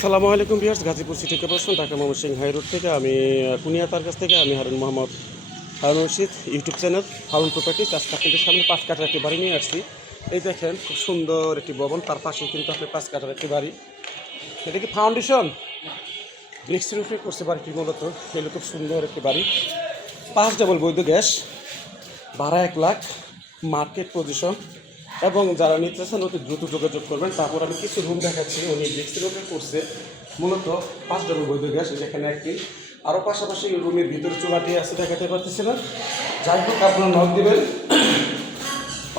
আসসালামু আলাইকুম viewers, Gazipur city corporation Dhaka Mymensingh high road থেকে আমি কুনিয়া তার কাছ থেকে আমি Harun Mohammad Harun Rashid YouTube channel Harun properties. আজকে আপনাদের সামনে 5 কাঠার একটি বাড়ি নিয়ে আসছি। এই দেখেন খুব সুন্দর একটি ভবন, তার পাশে কিন্তু আপনি 5 কাঠার একটি বাড়ি। এটা কি ফাউন্ডেশন ব্রিক্সের উপরে করছে বাড়িটি মূলত। এগুলো খুব সুন্দর একটি বাড়ি, 5 ডাবল বৈধ গ্যাস, ভাড়া 1 লাখ, মার্কেট পজিশন। এবং যারা নিতে চান অতি দ্রুত যোগাযোগ করবেন। তারপর আমি কিছু রুম দেখাচ্ছি, উনি ব্রিক্সের উপরে করছে মূলত 5 ডাবল বৈধ গ্যাস। এখানে একটি আরও পাশাপাশি রুমের ভিতরে চুলাটি আছে, দেখাতে পারতেছি না। যাই হোক, আপনারা নক দেবেন,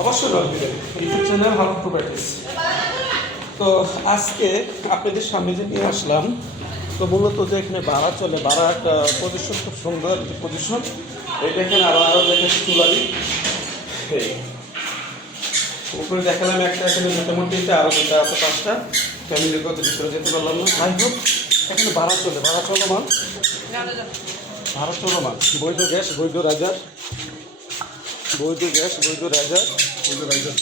অবশ্যই নক দেবেন ইউটিউব চ্যানেল হারুন প্রপার্টিজ। তো আজকে আপনাদের সামনে যে নিয়ে আসলাম, তো মূলত যে এখানে ভাড়া চলে, ভাড়া একটা পজিশন, খুব সুন্দর একটি পজিশন। এই দেখেন আরও দেখেন চুলাটি, এই উপরে দেখালাম একটা, এখানে মোটামুটি আরও দুটা আছে 5টা। ফ্যামিলিগত ভিতরে যেতে পারলাম না। যাই হোক, এখানে ভাড়া চলে, ভাড়া চলমান, ভাড়া চলমান। বৈধ গ্যাস, বৈধ রাজার, বৈধ গ্যাস, বৈধ রাজার, বৈধ রাজার।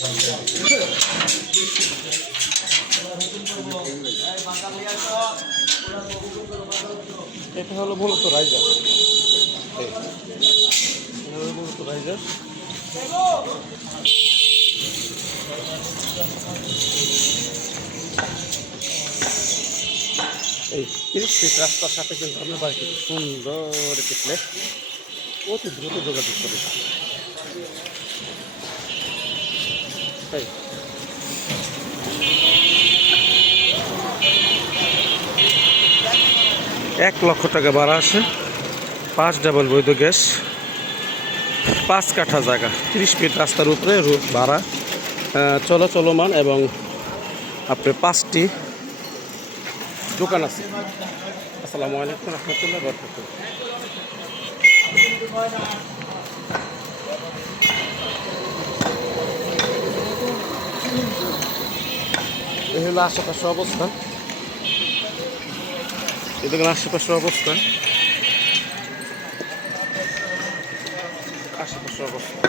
এটা হলো মূলত রাইজার, এটা হলো মূলত রাইজার। এই 30 ফিট রাস্তার সাথে কিন্তু আপনার বাড়িটি সুন্দর একটি প্লেস, অতি দ্রুত যোগাযোগ করে। এই 1 লক্ষ টাকা ভাড়া আছে, 5 ডাবল বৈধ গ্যাস, 5 কাঠা জায়গা, 30 ফিট রাস্তার উপরে ভাড়া চলমান। এবং আপনার 5টি দোকান আছে। আসসালামু আলাইকুম রহমতুল্লাহ বরকাতুহু। এই হলো আশেপাশের অবস্থান, এই দেখুন আশেপাশের অবস্থান, আশেপাশের অবস্থান।